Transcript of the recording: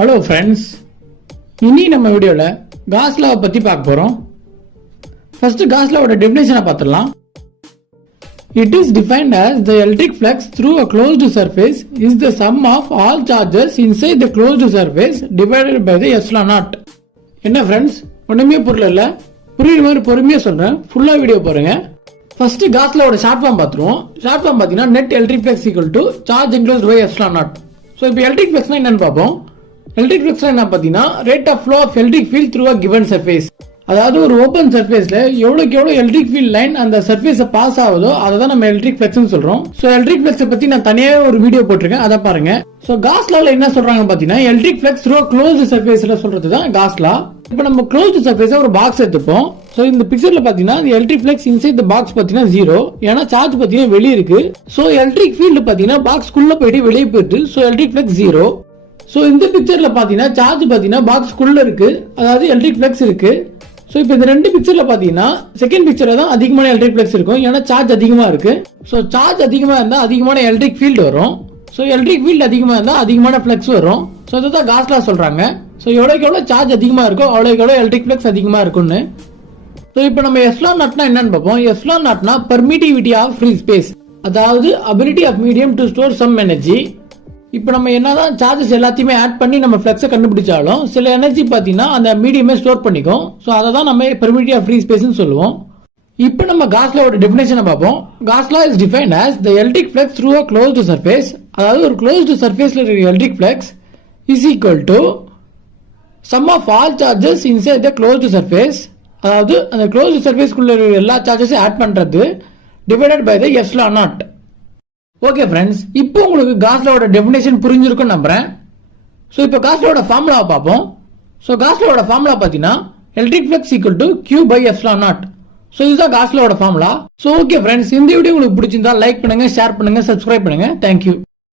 Hello friends, இனி நம்ம வீடியோவில் காஸ் லாவை பற்றி பார்க்க போகிறோம். ஃபர்ஸ்ட் காஸ் லாவோட டெஃபினேஷனை பார்த்துடலாம். It is defined as the electric flux through a closed surface is the sum of all charges inside the closed surface divided by the epsilon naught. என்ன friends, ஒன்றுமே புரியல, புரியுற மாதிரி பொறுமையாக சொல்கிறேன், ஃபுல்லாக வீடியோ பாருங்க. ஃபர்ஸ்ட் காஸ் லாவோட ஷார்ட் ஃபார்ம் பார்த்துருவோம். ஷார்ட் ஃபார்ம் பார்த்தீங்கன்னா net electric flux equal to charge enclosed by epsilon naught. So இப்போ எலக்ட்ரிக் ஃப்ளக்ஸ்னா என்னன்னு பார்ப்போம். எலக்ட்ரிக் ஃப்ளக்ஸ் என்ன பார்த்தீங்கன்னா rate of flow of electric field through a given surface. அதாவது ஒரு ஓப்பன் சர்ஃபேஸ்ல எவ்வளோக்கு எவ்வளோ எலக்ட்ரிக் ஃபீல்ட் லைன் அந்த சர்ஃபேஸை பாஸ் ஆகுதோ அதை தான் நம்ம எலக்ட்ரிக் ஃப்ளக்ஸ்னு சொல்றோம். ஸோ எலக்ட்ரிக் ஃப்ளக்ஸை பத்தி நான் தனியாக ஒரு வீடியோ போட்டிருக்கேன், அதை பாருங்க. ஸோ காஸ் லாவில் என்ன சொல்றாங்க பார்த்தீங்கன்னா எலக்ட்ரிக் ஃப்ளக்ஸ் த்ரூ க்ளோஸ்டு சர்ஃபேஸ்ல சொல்றது தான் காஸ் லா. இப்போ நம்ம க்ளோஸ்டு சர்ஃபேஸை ஒரு பாக்ஸ் எடுத்துப்போம். ஸோ இந்த பிக்சர்ல பார்த்தீங்கன்னா electric flux inside the box பார்த்தீங்கன்னா 0, ஏன்னா சார்ஜ் பார்த்தீங்கன்னா வெளியே இருக்கு. ஸோ எலக்ட்ரிக் ஃபீல்டு பார்த்தீங்கன்னா பாக்ஸ்க்குள்ள போயிட்டு வெளியே போயிட்டு, ஸோ எலக்ட்ரிக் ஃப்ளக்ஸ் 0. ஸோ இந்த பிக்சர்ல பார்த்தீங்கன்னா சார்ஜ் பார்த்தீங்கன்னா பாக்ஸ்க்குள்ள இருக்கு, அதாவது எலக்ட்ரிக் ஃப்ளக்ஸ் இருக்கு. ஸோ இப்போ இந்த ரெண்டு பிக்சர்ல பார்த்தீங்கன்னா செகண்ட் பிக்சர்ல தான் அதிகமான எலக்ட்ரிக் ஃப்ளக்ஸ் இருக்கும், ஏன்னா சார்ஜ் அதிகமாக இருக்கு. ஸோ சார்ஜ் அதிகமாக இருந்தால் அதிகமான எலக்ட்ரிக் ஃபீல்டு வரும். ஸோ எலக்ட்ரிக் ஃபீல்டு அதிகமாக இருந்தால் அதிகமான ஃப்ளக்ஸ் வரும். ஸோ இதுதான் காஸ் லா சொல்றாங்க. ஸோ எவ்வளோக்கு எவ்வளோ சார்ஜ் அதிகமாக இருக்கோ அவ்வளோக்கு எவ்வளோ எலக்ட்ரிக் ஃப்ளக்ஸ் அதிகமாக இருக்கும்னு. ஸோ இப்போ நம்ம எப்சிலான் நாட்னா என்னன்னு பார்ப்போம். எப்சிலான் நாட்னா பெர்மிட்டிவிட்டி ஆஃப் ஃப்ரீ ஸ்பேஸ், அதாவது ability of medium to store some energy. இப்போ நம்ம என்னதான் சார்ஜஸ் எல்லாத்தையுமே ஆட் பண்ணி நம்ம ஃப்ளக்ஸை கண்டுபிடிச்சாலும் சில எனர்ஜி பார்த்தீங்கன்னா அந்த மீடியமே ஸ்டோர் பண்ணிக்கும். ஸோ அதை தான் நம்ம பெர்மிட்டிவிட்டி ஆஃப் ஃப்ரீ ஸ்பேஸ்னு சொல்லுவோம். இப்போ நம்ம காஸ் லாவோட டெஃபினேஷனை பார்ப்போம். Cos law is defined as the electric flux through a closed surface, அதாவது ஒரு closed surfaceல இருக்கிற electric flux is equal to sum of all charges inside the closed surface, அதாவது அந்த closed surfaceக்குள்ள இருக்கிற எல்லா சார்ஜஸையும் ஆட் பண்றது divided by the epsilon naught. Okay friends, இப்போ உங்களுக்கு காஸ் லாவோட டெஃபினேஷன் புரிஞ்சிருக்கும்னு நம்புறேன். ஸோ இப்போ காஸ் லாவோட ஃபார்முலாவை பார்ப்போம். ஸோ காஸ் லாவோட ஃபார்முலா பார்த்தீங்கன்னா electric flux equal to Q by epsilon naught. So இதுதான் காஸ் லாவோட ஃபார்முலா. ஸோ ஓகே ஃப்ரெண்ட்ஸ், இந்த வீடியோ உங்களுக்கு பிடிச்சிருந்தா லைக் பண்ணுங்க, ஷேர் பண்ணுங்க, சப்ஸ்கிரைப் பண்ணுங்க. தேங்க்யூ.